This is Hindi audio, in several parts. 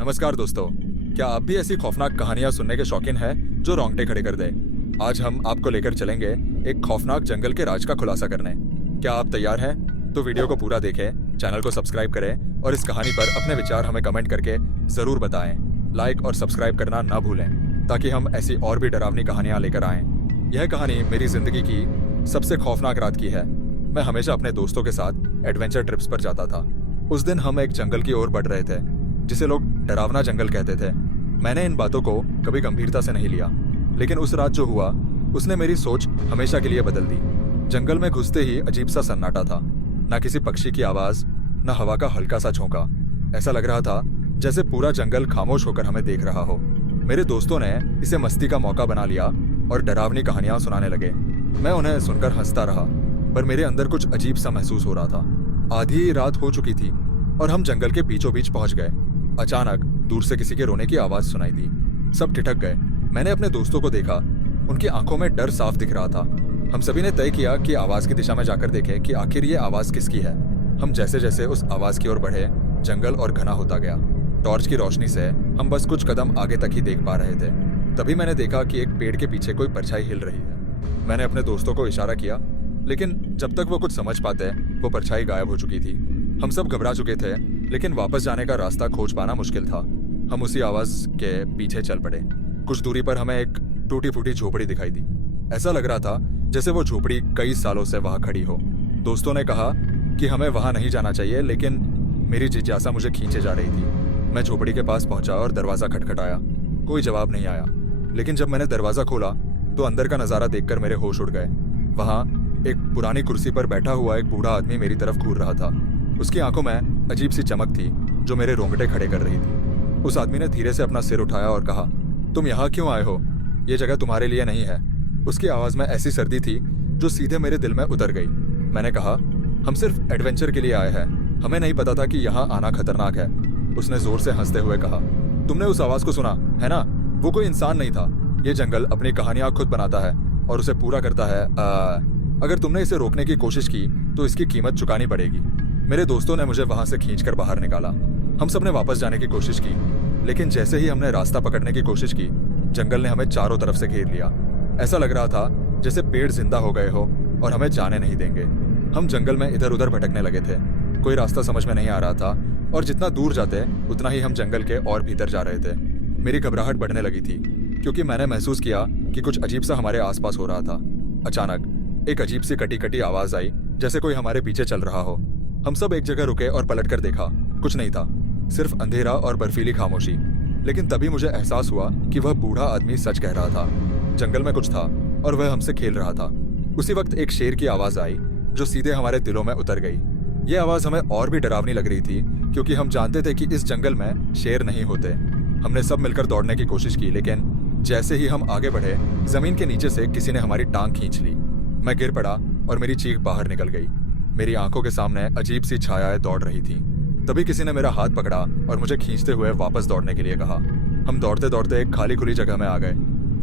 नमस्कार दोस्तों, क्या आप भी ऐसी खौफनाक कहानियां सुनने के शौकीन हैं जो रोंगटे खड़े कर दे? आज हम आपको लेकर चलेंगे एक खौफनाक जंगल के राज का खुलासा करने। क्या आप तैयार हैं? तो वीडियो को पूरा देखें, चैनल को सब्सक्राइब करें और इस कहानी पर अपने विचार हमें कमेंट करके जरूर बताएं। लाइक और सब्सक्राइब करना ना भूलें ताकि हम ऐसी और भी डरावनी कहानियां लेकर आएं। यह कहानी मेरी जिंदगी की सबसे खौफनाक रात की है। मैं हमेशा अपने दोस्तों के साथ एडवेंचर ट्रिप्स पर जाता था। उस दिन हम एक जंगल की ओर बढ़ रहे थे जिसे लोग डरावना जंगल कहते थे। मैंने इन बातों को कभी गंभीरता से नहीं लिया, लेकिन उस रात जो हुआ उसने मेरी सोच हमेशा के लिए बदल दी। जंगल में घुसते ही अजीब सा सन्नाटा था, ना किसी पक्षी की आवाज, ना हवा का हल्का सा झोंका। ऐसा लग रहा था जैसे पूरा जंगल खामोश होकर हमें देख रहा हो। मेरे दोस्तों ने इसे मस्ती का मौका बना लिया और डरावनी कहानियां सुनाने लगे। मैं उन्हें सुनकर हंसता रहा, पर मेरे अंदर कुछ अजीब सा महसूस हो रहा था। आधी रात हो चुकी थी और हम जंगल के बीचों बीच पहुंच गए। अचानक दूर से किसी के रोने की आवाज सुनाई दी। सब ठिठक गए। मैंने अपने दोस्तों को देखा, उनकी आंखों में डर साफ दिख रहा था। हम सभी ने तय किया कि आवाज की दिशा में जाकर देखें कि आखिर ये आवाज किसकी है। हम जैसे जैसे उस आवाज की ओर बढ़े, जंगल और घना होता गया। टॉर्च की रोशनी से हम बस कुछ कदम आगे तक ही देख पा रहे थे। तभी मैंने देखा कि एक पेड़ के पीछे कोई परछाई हिल रही है। मैंने अपने दोस्तों को इशारा किया, लेकिन जब तक वो कुछ समझ पाते वो परछाई गायब हो चुकी थी। हम सब घबरा चुके थे, लेकिन वापस जाने का रास्ता खोज पाना मुश्किल था। हम उसी आवाज के पीछे चल पड़े। कुछ दूरी पर हमें एक टूटी फूटी झोपड़ी दिखाई दी। ऐसा लग रहा था जैसे वो झोपड़ी कई सालों से वहां खड़ी हो। दोस्तों ने कहा कि हमें वहां नहीं जाना चाहिए, लेकिन मेरी जिज्ञासा मुझे खींचे जा रही थी। मैं झोपड़ी के पास पहुंचा और दरवाजा खटखटाया। कोई जवाब नहीं आया, लेकिन जब मैंने दरवाजा खोला तो अंदर का नजारा देखकर मेरे होश उड़ गए। वहां एक पुरानी कुर्सी पर बैठा हुआ एक बूढ़ा आदमी मेरी तरफ घूर रहा था। उसकी आंखों में अजीब सी चमक थी जो मेरे रोंगटे खड़े कर रही थी। उस आदमी ने धीरे से अपना सिर उठाया और कहा, तुम यहाँ क्यों आए हो? ये जगह तुम्हारे लिए नहीं है। उसकी आवाज में ऐसी सर्दी थी जो सीधे मेरे दिल में उतर गई। मैंने कहा, हम सिर्फ एडवेंचर के लिए आए हैं, हमें नहीं पता था कि यहाँ आना खतरनाक है। उसने जोर से हंसते हुए कहा, तुमने उस आवाज को सुना है ना? वो कोई इंसान नहीं था। ये जंगल अपनी कहानियां खुद बनाता है और उसे पूरा करता है। अगर तुमने इसे रोकने की कोशिश की तो इसकी कीमत चुकानी पड़ेगी। मेरे दोस्तों ने मुझे वहां से खींचकर बाहर निकाला। हम सब ने वापस जाने की कोशिश की, लेकिन जैसे ही हमने रास्ता पकड़ने की कोशिश की, जंगल ने हमें चारों तरफ से घेर लिया। ऐसा लग रहा था जैसे पेड़ जिंदा हो गए हो और हमें जाने नहीं देंगे। हम जंगल में इधर उधर भटकने लगे थे। कोई रास्ता समझ में नहीं आ रहा था और जितना दूर जाते उतना ही हम जंगल के और भीतर जा रहे थे। मेरी घबराहट बढ़ने लगी थी क्योंकि मैंने महसूस किया कि कुछ अजीब सा हमारे आसपास हो रहा था। अचानक एक अजीब सी कटी कटी आवाज आई, जैसे कोई हमारे पीछे चल रहा हो। हम सब एक जगह रुके और पलटकर देखा। कुछ नहीं था, सिर्फ अंधेरा और बर्फीली खामोशी। लेकिन तभी मुझे एहसास हुआ कि वह बूढ़ा आदमी सच कह रहा था। जंगल में कुछ था और वह हमसे खेल रहा था। उसी वक्त एक शेर की आवाज आई जो सीधे हमारे दिलों में उतर गई। यह आवाज हमें और भी डरावनी लग रही थी क्योंकि हम जानते थे कि इस जंगल में शेर नहीं होते। हमने सब मिलकर दौड़ने की कोशिश की, लेकिन जैसे ही हम आगे बढ़े, जमीन के नीचे से किसी ने हमारी टांग खींच ली। मैं गिर पड़ा और मेरी चीख बाहर निकल गई। मेरी आंखों के सामने अजीब सी छायाएं दौड़ रही थी। तभी किसी ने मेरा हाथ पकड़ा और मुझे खींचते हुए वापस दौड़ने के लिए कहा। हम दौड़ते दौड़ते एक खाली खुली जगह में आ गए।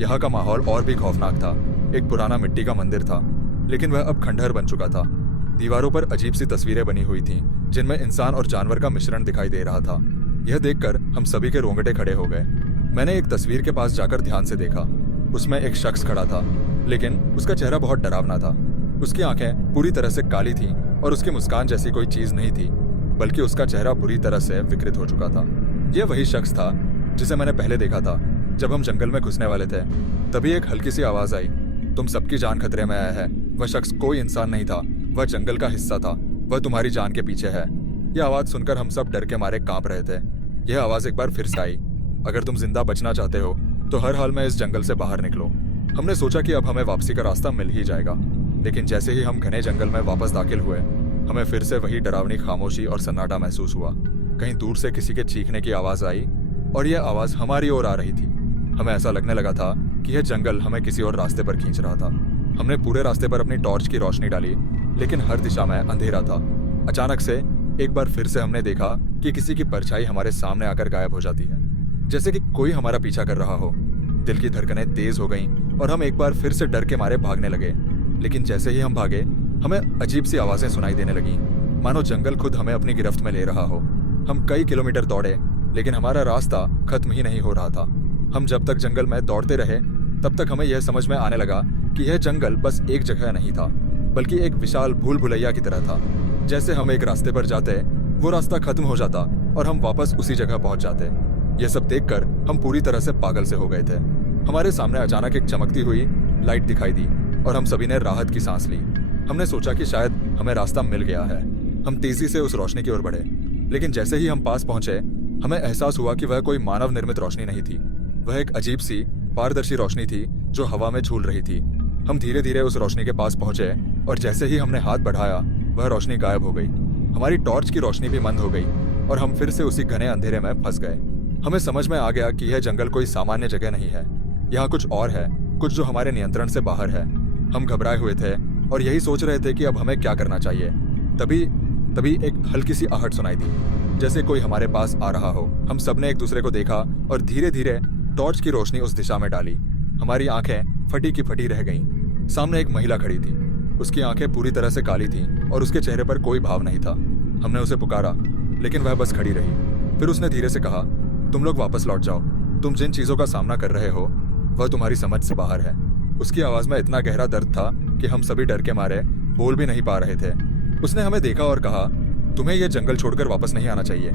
यहाँ का माहौल और भी खौफनाक था। एक पुराना मिट्टी का मंदिर था, लेकिन वह अब खंडहर बन चुका था। दीवारों पर अजीब सी तस्वीरें बनी हुई थीं, जिनमें इंसान और जानवर का मिश्रण दिखाई दे रहा था। यह देखकर हम सभी के रोंगटे खड़े हो गए। मैंने एक तस्वीर के पास जाकर ध्यान से देखा। उसमें एक शख्स खड़ा था, लेकिन उसका चेहरा बहुत डरावना था। उसकी आंखें पूरी तरह से काली थीं और उसकी मुस्कान जैसी कोई चीज नहीं थी, बल्कि उसका चेहरा बुरी तरह से विकृत हो चुका था। यह वही शख्स था जिसे मैंने पहले देखा था जब हम जंगल में घुसने वाले थे। तभी एक हल्की सी आवाज आई, तुम सबकी जान खतरे में आया है। वह शख्स कोई इंसान नहीं था, वह जंगल का हिस्सा था। वह तुम्हारी जान के पीछे है। यह आवाज सुनकर हम सब डर के मारे कांप रहे थे। यह आवाज एक बार फिर से आई, अगर तुम जिंदा बचना चाहते हो तो हर हाल में इस जंगल से बाहर निकलो। हमने सोचा कि अब हमें वापसी का रास्ता मिल ही जाएगा, लेकिन जैसे ही हम घने जंगल में वापस दाखिल हुए, हमें फिर से वही डरावनी खामोशी और सन्नाटा महसूस हुआ। कहीं दूर से किसी के चीखने की आवाज आई और यह आवाज हमारी ओर आ रही थी। हमें ऐसा लगने लगा था कि यह जंगल हमें किसी और रास्ते पर खींच रहा था। हमने पूरे रास्ते पर अपनी टॉर्च की रोशनी डाली, लेकिन हर दिशा में अंधेरा था। अचानक से एक बार फिर से हमने देखा कि किसी की परछाई हमारे सामने आकर गायब हो जाती है, जैसे कि कोई हमारा पीछा कर रहा हो। दिल की धड़कनें तेज हो गईं और हम एक बार फिर से डर के मारे भागने लगे। लेकिन जैसे ही हम भागे, हमें अजीब सी आवाजें सुनाई देने लगीं, मानो जंगल खुद हमें अपनी गिरफ्त में ले रहा हो। हम कई किलोमीटर दौड़े, लेकिन हमारा रास्ता खत्म ही नहीं हो रहा था। हम जब तक जंगल में दौड़ते रहे तब तक हमें यह समझ में आने लगा कि यह जंगल बस एक जगह नहीं था, बल्कि एक विशाल भूल भुलैया की तरह था। जैसे हम एक रास्ते पर जाते, वो रास्ता खत्म हो जाता और हम वापस उसी जगह पहुंच जाते। यह सब देखकर हम पूरी तरह से पागल से हो गए थे। हमारे सामने अचानक एक चमकती हुई लाइट दिखाई दी और हम सभी ने राहत की सांस ली। हमने सोचा कि शायद हमें रास्ता मिल गया है। हम तेजी से उस रोशनी की ओर बढ़े, लेकिन जैसे ही हम पास पहुंचे हमें एहसास हुआ कि वह कोई मानव निर्मित रोशनी नहीं थी। वह एक अजीब सी पारदर्शी रोशनी थी जो हवा में झूल रही थी। हम धीरे धीरे उस रोशनी के पास पहुंचे और जैसे ही हमने हाथ बढ़ाया वह रोशनी गायब हो गई। हमारी टॉर्च की रोशनी भी बंद हो गई और हम फिर से उसी घने अंधेरे में फंस गए। हमें समझ में आ गया कि यह जंगल कोई सामान्य जगह नहीं है। यहाँ कुछ और है, कुछ जो हमारे नियंत्रण से बाहर है। हम घबराए हुए थे और यही सोच रहे थे कि अब हमें क्या करना चाहिए। तभी एक हल्की सी आहट सुनाई दी, जैसे कोई हमारे पास आ रहा हो। हम सबने एक दूसरे को देखा और धीरे धीरे टॉर्च की रोशनी उस दिशा में डाली। हमारी आंखें फटी की फटी रह गईं। सामने एक महिला खड़ी थी। उसकी आंखें पूरी तरह से काली थीं और उसके चेहरे पर कोई भाव नहीं था। हमने उसे पुकारा, लेकिन वह बस खड़ी रही। फिर उसने धीरे से कहा, तुम लोग वापस लौट जाओ। तुम जिन चीजों का सामना कर रहे हो वह तुम्हारी समझ से बाहर है। उसकी आवाज में इतना गहरा दर्द था कि हम सभी डर के मारे बोल भी नहीं पा रहे थे। उसने हमें देखा और कहा, तुम्हें यह जंगल छोड़कर वापस नहीं आना चाहिए।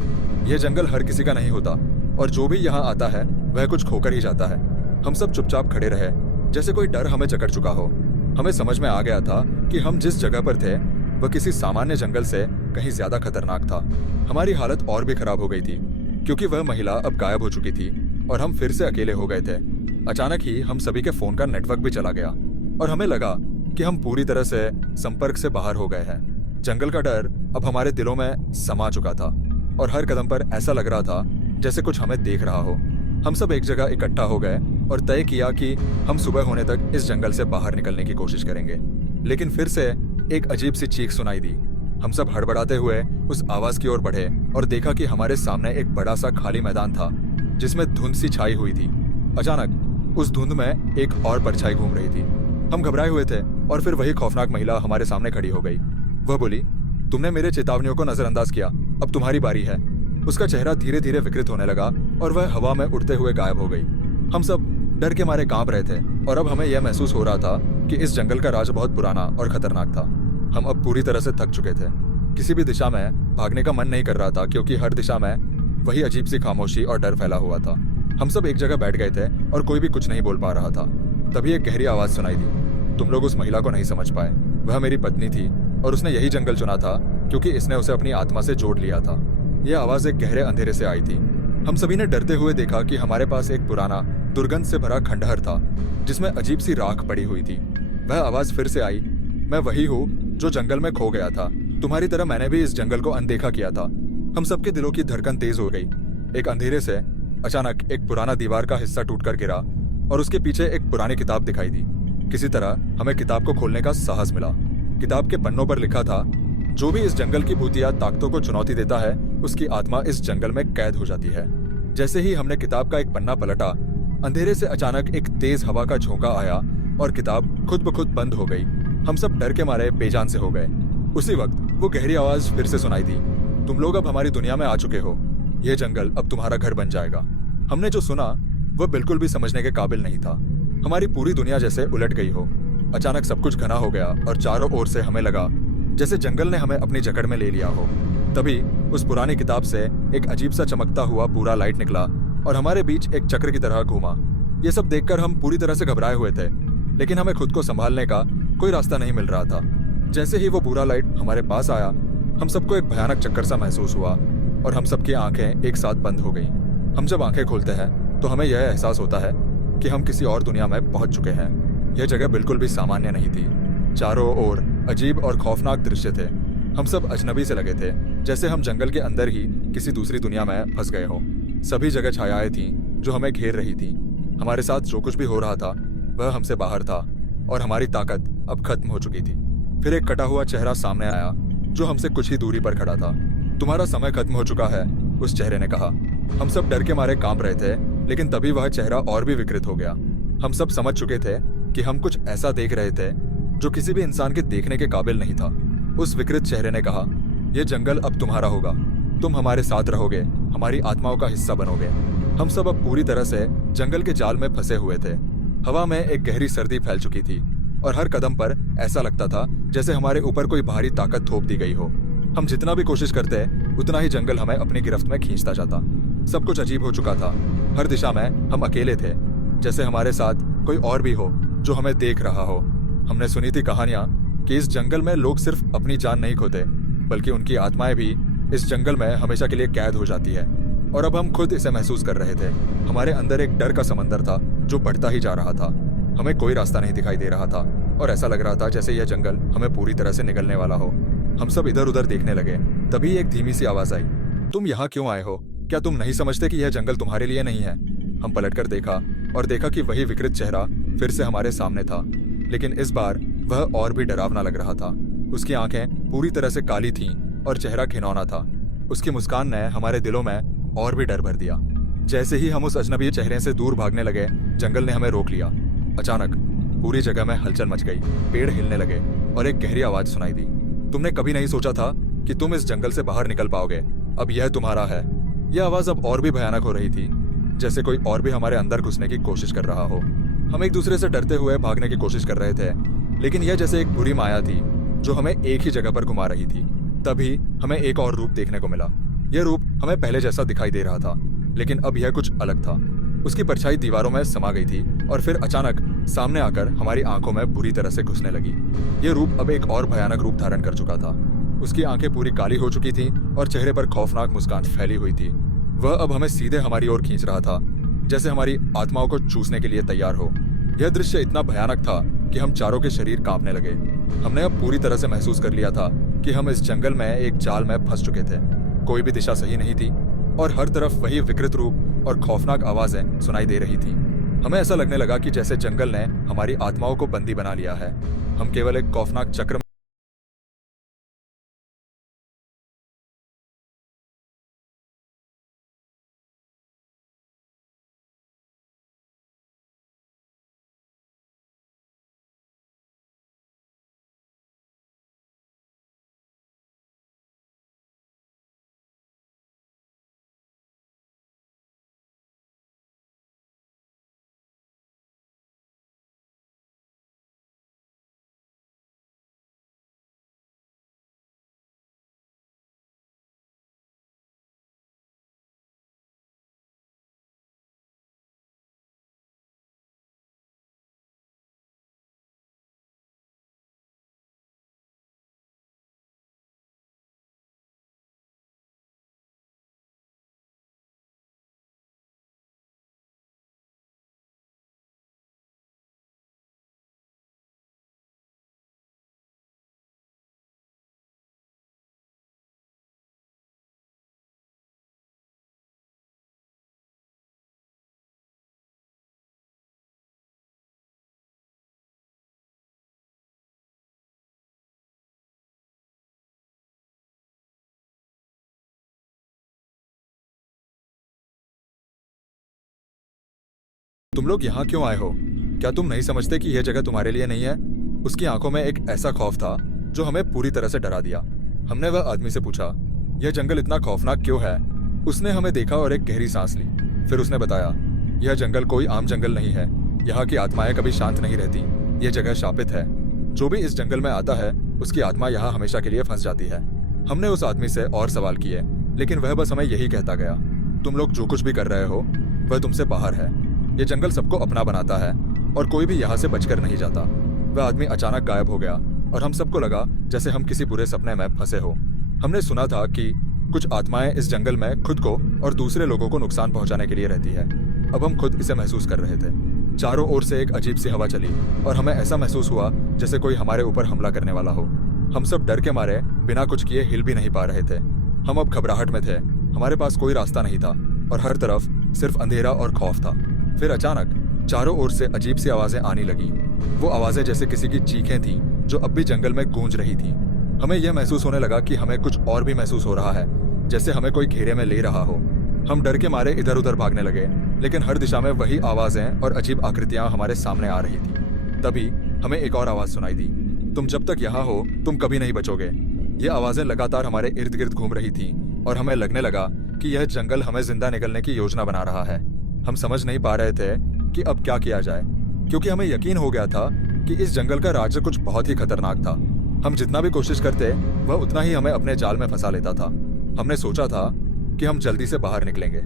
यह जंगल हर किसी का नहीं होता और जो भी यहाँ आता है वह कुछ खोकर ही जाता है। हम सब चुपचाप खड़े रहे, जैसे कोई डर हमें जकड़ चुका हो। हमें समझ में आ गया था कि हम जिस जगह पर थे वह किसी सामान्य जंगल से कहीं ज्यादा खतरनाक था। हमारी हालत और भी खराब हो गई थी क्योंकि वह महिला अब गायब हो चुकी थी और हम फिर से अकेले हो गए थे। अचानक ही हम सभी के फोन का नेटवर्क भी चला गया और हमें लगा कि हम पूरी तरह से संपर्क से बाहर हो गए हैं। जंगल का डर अब हमारे दिलों में समा चुका था और हर कदम पर ऐसा लग रहा था जैसे कुछ हमें देख रहा हो। हम सब एक जगह इकट्ठा हो गए और तय किया कि हम सुबह होने तक इस जंगल से बाहर निकलने की कोशिश करेंगे। लेकिन फिर से एक अजीब सी चीख सुनाई दी। हम सब हड़बड़ाते हुए उस आवाज की ओर बढ़े और देखा कि हमारे सामने एक बड़ा सा खाली मैदान था जिसमें धुंध सी छाई हुई थी। अचानक उस धुंध में एक और परछाई घूम रही थी। हम घबराए हुए थे और फिर वही खौफनाक महिला हमारे सामने खड़ी हो गई। वह बोली, तुमने मेरे चेतावनियों को नजरअंदाज किया, अब तुम्हारी बारी है। उसका चेहरा धीरे धीरे विकृत होने लगा और वह हवा में उड़ते हुए गायब हो गई। हम सब डर के मारे कांप रहे थे और अब हमें यह महसूस हो रहा था कि इस जंगल का राज बहुत पुराना और खतरनाक था। हम अब पूरी तरह से थक चुके थे। किसी भी दिशा में भागने का मन नहीं कर रहा था क्योंकि हर दिशा में वही अजीब सी खामोशी और डर फैला हुआ था। हम सब एक जगह बैठ गए थे और कोई भी कुछ नहीं बोल पा रहा था। तभी एक गहरी आवाज सुनाई दी। तुम लोग उस महिला को नहीं समझ पाए। वह मेरी पत्नी थी और उसने यही जंगल चुना था क्योंकि इसने उसे अपनी आत्मा से जोड़ लिया था। यह आवाज एक गहरे अंधेरे से आई थी। हम सभी ने डरते हुए देखा कि हमारे पास एक पुराना दुर्गंध से भरा खंडहर था जिसमें अजीब सी राख पड़ी हुई थी। वह आवाज फिर से आई, मैं वही हूँ जो जंगल में खो गया था। तुम्हारी तरह मैंने भी इस जंगल को अनदेखा किया था। हम सबके दिलों की धड़कन तेज हो गई। एक अंधेरे से अचानक एक पुराना दीवार का हिस्सा टूटकर गिरा और उसके पीछे एक पुरानी किताब दिखाई दी। किसी तरह हमें किताब को खोलने का साहस मिला। किताब के पन्नों पर लिखा था, जो भी इस जंगल की भूतिया ताकतों को चुनौती देता है उसकी आत्मा इस जंगल में कैद हो जाती है। जैसे ही हमने किताब का एक पन्ना पलटा, अंधेरे से अचानक एक तेज हवा का झोंका आया और किताब खुद ब खुद बंद हो गई। हम सब डर के मारे बेजान से हो गए। उसी वक्त वो गहरी आवाज फिर से सुनाई दी, तुम लोग अब हमारी दुनिया में आ चुके हो। यह जंगल अब तुम्हारा घर बन जाएगा। हमने जो सुना वह बिल्कुल भी समझने के काबिल नहीं था। हमारी पूरी दुनिया जैसे उलट गई हो। अचानक सब कुछ घना हो गया और चारों ओर से हमें लगा जैसे जंगल ने हमें अपनी जकड़ में ले लिया हो। तभी उस पुरानी किताब से एक अजीब सा चमकता हुआ पूरा लाइट निकला और हमारे बीच एक चक्र की तरह घूमा। ये सब देखकर हम पूरी तरह से घबराए हुए थे, लेकिन हमें खुद को संभालने का कोई रास्ता नहीं मिल रहा था। जैसे ही वो पूरा लाइट हमारे पास आया, हम सबको एक भयानक चक्कर सा महसूस हुआ और हम सबकी आंखें एक साथ बंद हो गईं। हम जब आंखें खोलते हैं तो हमें यह एहसास होता है कि हम किसी और दुनिया में पहुंच चुके हैं। यह जगह बिल्कुल भी सामान्य नहीं थी। चारों ओर अजीब और खौफनाक दृश्य थे। हम सब अजनबी से लगे थे, जैसे हम जंगल के अंदर ही किसी दूसरी दुनिया में फंस गए हों। सभी जगह छायाएं थीं जो हमें घेर रही थीं। हमारे साथ जो कुछ भी हो रहा था वह हमसे बाहर था और हमारी ताकत अब खत्म हो चुकी थी। फिर एक कटा हुआ चेहरा सामने आया जो हमसे कुछ ही दूरी पर खड़ा था। तुम्हारा समय खत्म हो चुका है, उस चेहरे ने कहा। हम सब डर के मारे कांप रहे थे, लेकिन तभी वह चेहरा और भी विकृत हो गया। हम सब समझ चुके थे कि हम कुछ ऐसा देख रहे थे जो किसी भी इंसान के देखने के काबिल नहीं था। उस विकृत चेहरे ने कहा, यह जंगल अब तुम्हारा होगा। तुम हमारे साथ रहोगे हमारी आत्माओं का हिस्सा बनोगे। हम सब अब पूरी तरह से जंगल के जाल में फंसे हुए थे। हवा में एक गहरी सर्दी फैल चुकी थी और हर कदम पर ऐसा लगता था जैसे हमारे ऊपर कोई भारी ताकत थोप दी गई हो। हम जितना भी कोशिश करते उतना ही जंगल हमें अपनी गिरफ्त में खींचता जाता। सब कुछ अजीब हो चुका था। हर दिशा में हम अकेले थे, जैसे हमारे साथ कोई और भी हो जो हमें देख रहा हो। हमने सुनी थी कहानियां कि इस जंगल में लोग सिर्फ अपनी जान नहीं खोते, बल्कि उनकी आत्माएं भी इस जंगल में हमेशा के लिए कैद हो जाती है। और अब हम खुद इसे महसूस कर रहे थे। हमारे अंदर एक डर का समंदर था जो बढ़ता ही जा रहा था। हमें कोई रास्ता नहीं दिखाई दे रहा था और ऐसा लग रहा था जैसे यह जंगल हमें पूरी तरह से निगलने वाला हो। हम सब इधर उधर देखने लगे। तभी एक धीमी सी आवाज आई, तुम यहाँ क्यों आए हो? क्या तुम नहीं समझते कि यह जंगल तुम्हारे लिए नहीं है? हम पलटकर देखा और देखा कि वही विकृत चेहरा फिर से हमारे सामने था, लेकिन इस बार वह और भी डरावना लग रहा था। उसकी आंखें पूरी तरह से काली थीं और चेहरा घिनौना था। उसकी मुस्कान ने हमारे दिलों में और भी डर भर दिया। जैसे ही हम उस अजनबी चेहरे से दूर भागने लगे, जंगल ने हमें रोक लिया। अचानक पूरी जगह में हलचल मच गई, पेड़ हिलने लगे और एक गहरी आवाज सुनाई दी। तुमने कभी नहीं सोचा था कि तुम इस जंगल से बाहर निकल पाओगे। अब यह तुम्हारा है। यह आवाज अब और भी भयानक हो रही थी, जैसे कोई और भी हमारे अंदर घुसने की कोशिश कर रहा हो। हम एक दूसरे से डरते हुए भागने की कोशिश कर रहे थे, लेकिन यह जैसे एक बुरी माया थी जो हमें एक ही जगह पर घुमा रही थी। तभी हमें एक और रूप देखने को मिला। यह रूप हमें पहले जैसा दिखाई दे रहा था, लेकिन अब यह कुछ अलग था। उसकी परछाई दीवारों में समा गई थी और फिर अचानक सामने आकर हमारी आंखों में बुरी तरह से घुसने लगी। यह रूप अब एक और भयानक रूप धारण कर चुका था। उसकी आंखें पूरी काली हो चुकी थीं और चेहरे पर खौफनाक मुस्कान फैली हुई थी। वह अब हमें सीधे हमारी ओर खींच रहा था, जैसे हमारी आत्माओं को चूसने के लिए तैयार हो। यह दृश्य इतना भयानक था कि हम चारों के शरीर कांपने लगे। हमने अब पूरी तरह से महसूस कर लिया था कि हम इस जंगल में एक जाल में फंस चुके थे। कोई भी दिशा सही नहीं थी और हर तरफ वही विकृत रूप और खौफनाक आवाजें सुनाई दे रही थी। हमें ऐसा लगने लगा कि जैसे जंगल ने हमारी आत्माओं को बंदी बना लिया है। हम केवल एक खौफनाक चक्र तुम लोग यहाँ क्यों आए हो? क्या तुम नहीं समझते कि यह जगह तुम्हारे लिए नहीं है? उसकी आंखों में एक ऐसा खौफ था जो हमें पूरी तरह से डरा दिया। हमने वह आदमी से पूछा, यह जंगल इतना खौफनाक क्यों है? उसने हमें देखा और एक गहरी सांस ली। फिर उसने बताया, यह जंगल कोई आम जंगल नहीं है। यहाँ की आत्माएं कभी शांत नहीं रहती। यह जगह शापित है। जो भी इस जंगल में आता है उसकी आत्मा यहाँ हमेशा के लिए फंस जाती है। हमने उस आदमी से और सवाल किए, लेकिन वह बस हमें यही कहता गया, तुम लोग जो कुछ भी कर रहे हो वह तुमसे बाहर है। ये जंगल सबको अपना बनाता है और कोई भी यहाँ से बचकर नहीं जाता। वह आदमी अचानक गायब हो गया और हम सबको लगा जैसे हम किसी बुरे सपने में फंसे हो। हमने सुना था कि कुछ आत्माएं इस जंगल में खुद को और दूसरे लोगों को नुकसान पहुंचाने के लिए रहती है। अब हम खुद इसे महसूस कर रहे थे। चारों ओर से एक अजीब सी हवा चली और हमें ऐसा महसूस हुआ जैसे कोई हमारे ऊपर हमला करने वाला हो। हम सब डर के मारे बिना कुछ किए हिल भी नहीं पा रहे थे। हम अब घबराहट में थे। हमारे पास कोई रास्ता नहीं था और हर तरफ सिर्फ अंधेरा और खौफ था। फिर अचानक चारों ओर से अजीब सी आवाजें आने लगी। वो आवाजें जैसे किसी की चीखें थीं जो अब भी जंगल में गूंज रही थीं। हमें यह महसूस होने लगा कि हमें कुछ और भी महसूस हो रहा है, जैसे हमें कोई घेरे में ले रहा हो। हम डर के मारे इधर उधर भागने लगे, लेकिन हर दिशा में वही आवाजें और अजीब आकृतियां हमारे सामने आ रही थी। तभी हमें एक और आवाज सुनाई दी, तुम जब तक यहाँ हो तुम कभी नहीं बचोगे। ये आवाजें लगातार हमारे इर्द गिर्द घूम रही थी और हमें लगने लगा कि यह जंगल हमें जिंदा निकलने की योजना बना रहा है। हम समझ नहीं पा रहे थे कि अब क्या किया जाए, क्योंकि हमें यकीन हो गया था कि इस जंगल का राज्य कुछ बहुत ही खतरनाक था। हम जितना भी कोशिश करते वह उतना ही हमें अपने जाल में फंसा लेता था। हमने सोचा था कि हम जल्दी से बाहर निकलेंगे,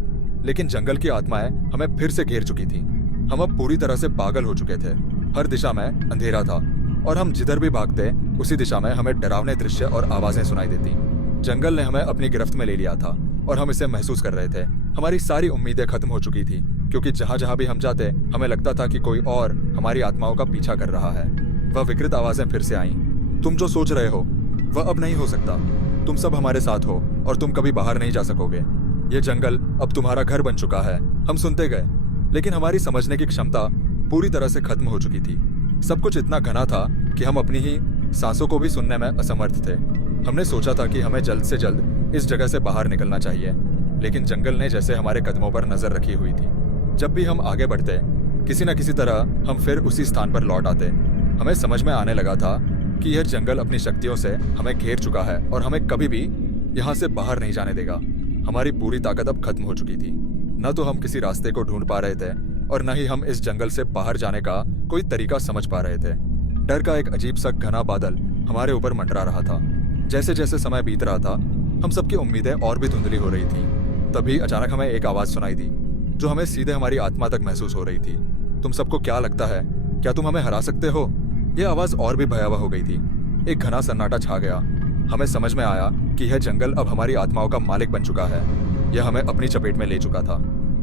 लेकिन जंगल की आत्माएं हमें फिर से घेर चुकी थी। हम अब पूरी तरह से पागल हो चुके थे। हर दिशा में अंधेरा था और हम जिधर भी भागते उसी दिशा में हमें डरावने दृश्य और आवाजें सुनाई देती। जंगल ने हमें अपनी गिरफ्त में ले लिया था और हम इसे महसूस कर रहे थे। हमारी सारी उम्मीदें खत्म हो चुकी थी, क्योंकि जहां जहां भी हम जाते हमें लगता था कि कोई और हमारी आत्माओं का पीछा कर रहा है। वह विकृत आवाजें फिर से आईं। तुम जो सोच रहे हो वह अब नहीं हो सकता। तुम सब हमारे साथ हो और तुम कभी बाहर नहीं जा सकोगे। यह जंगल अब तुम्हारा घर बन चुका है। हम सुनते गए, लेकिन हमारी समझने की क्षमता पूरी तरह से खत्म हो चुकी थी। सब कुछ इतना घना था कि हम अपनी ही सांसों को भी सुनने में असमर्थ थे। हमने सोचा था कि हमें जल्द से जल्द इस जगह से बाहर निकलना चाहिए, लेकिन जंगल ने जैसे हमारे कदमों पर नजर रखी हुई थी। जब भी हम आगे बढ़ते किसी न किसी तरह हम फिर उसी स्थान पर लौट आते। हमें समझ में आने लगा था कि यह जंगल अपनी शक्तियों से हमें घेर चुका है और हमें कभी भी यहाँ से बाहर नहीं जाने देगा। हमारी पूरी ताकत अब खत्म हो चुकी थी। न तो हम किसी रास्ते को ढूंढ पा रहे थे और न ही हम इस जंगल से बाहर जाने का कोई तरीका समझ पा रहे थे। डर का एक अजीब सा घना बादल हमारे ऊपर मंडरा रहा था। जैसे जैसे समय बीत रहा था हम सबकी उम्मीदें और भी धुंधली हो रही थी। तभी अचानक हमें एक आवाज सुनाई दी जो हमें सीधे हमारी आत्मा तक महसूस हो रही थी। तुम सबको क्या लगता है, क्या तुम हमें हरा सकते हो? यह आवाज और भी भयावह हो गई थी। एक घना सन्नाटा छा गया। हमें समझ में आया कि यह जंगल अब हमारी आत्माओं का मालिक बन चुका है। यह हमें अपनी चपेट में ले चुका था।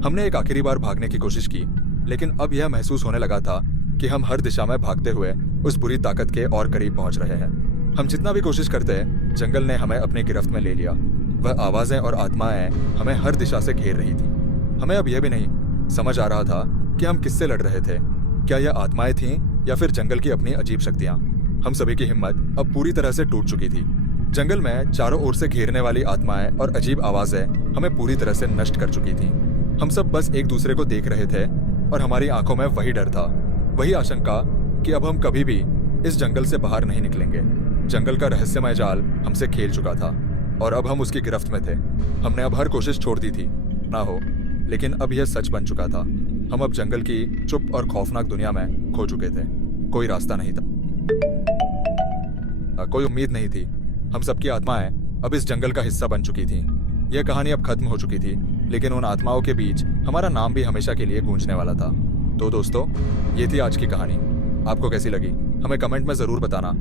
हमने एक आखिरी बार भागने की कोशिश की, लेकिन अब यह महसूस होने लगा था कि हम हर दिशा में भागते हुए उस बुरी ताकत के और करीब पहुंच रहे हैं। हम जितना भी कोशिश करते जंगल ने हमें अपनी गिरफ्त में ले लिया। वह आवाजें और आत्माएं हमें हर दिशा से घेर रही थी। हमें अब यह भी नहीं समझ आ रहा था कि हम किससे लड़ रहे थे। क्या यह आत्माएं थीं या फिर जंगल की अपनी अजीब शक्तियां? हम सभी की हिम्मत अब पूरी तरह से टूट चुकी थी। जंगल में चारों ओर से घेरने वाली आत्माएं और अजीब आवाजें हमें पूरी तरह से नष्ट कर चुकी थी। हम सब बस एक दूसरे को देख रहे थे और हमारी आंखों में वही डर था, वही आशंका कि अब हम कभी भी इस जंगल से बाहर नहीं निकलेंगे। जंगल का रहस्यमय जाल हमसे खेल चुका था और अब हम उसकी गिरफ्त में थे। हमने अब हर कोशिश छोड़ दी थी ना हो, लेकिन अब यह सच बन चुका था। हम अब जंगल की चुप और खौफनाक दुनिया में खो चुके थे। कोई रास्ता नहीं था, कोई उम्मीद नहीं थी। हम सबकी आत्माएं अब इस जंगल का हिस्सा बन चुकी थीं। यह कहानी अब खत्म हो चुकी थी, लेकिन उन आत्माओं के बीच हमारा नाम भी हमेशा के लिए गूंजने वाला था। तो दोस्तों, ये थी आज की कहानी। आपको कैसी लगी हमें कमेंट में जरूर बताना।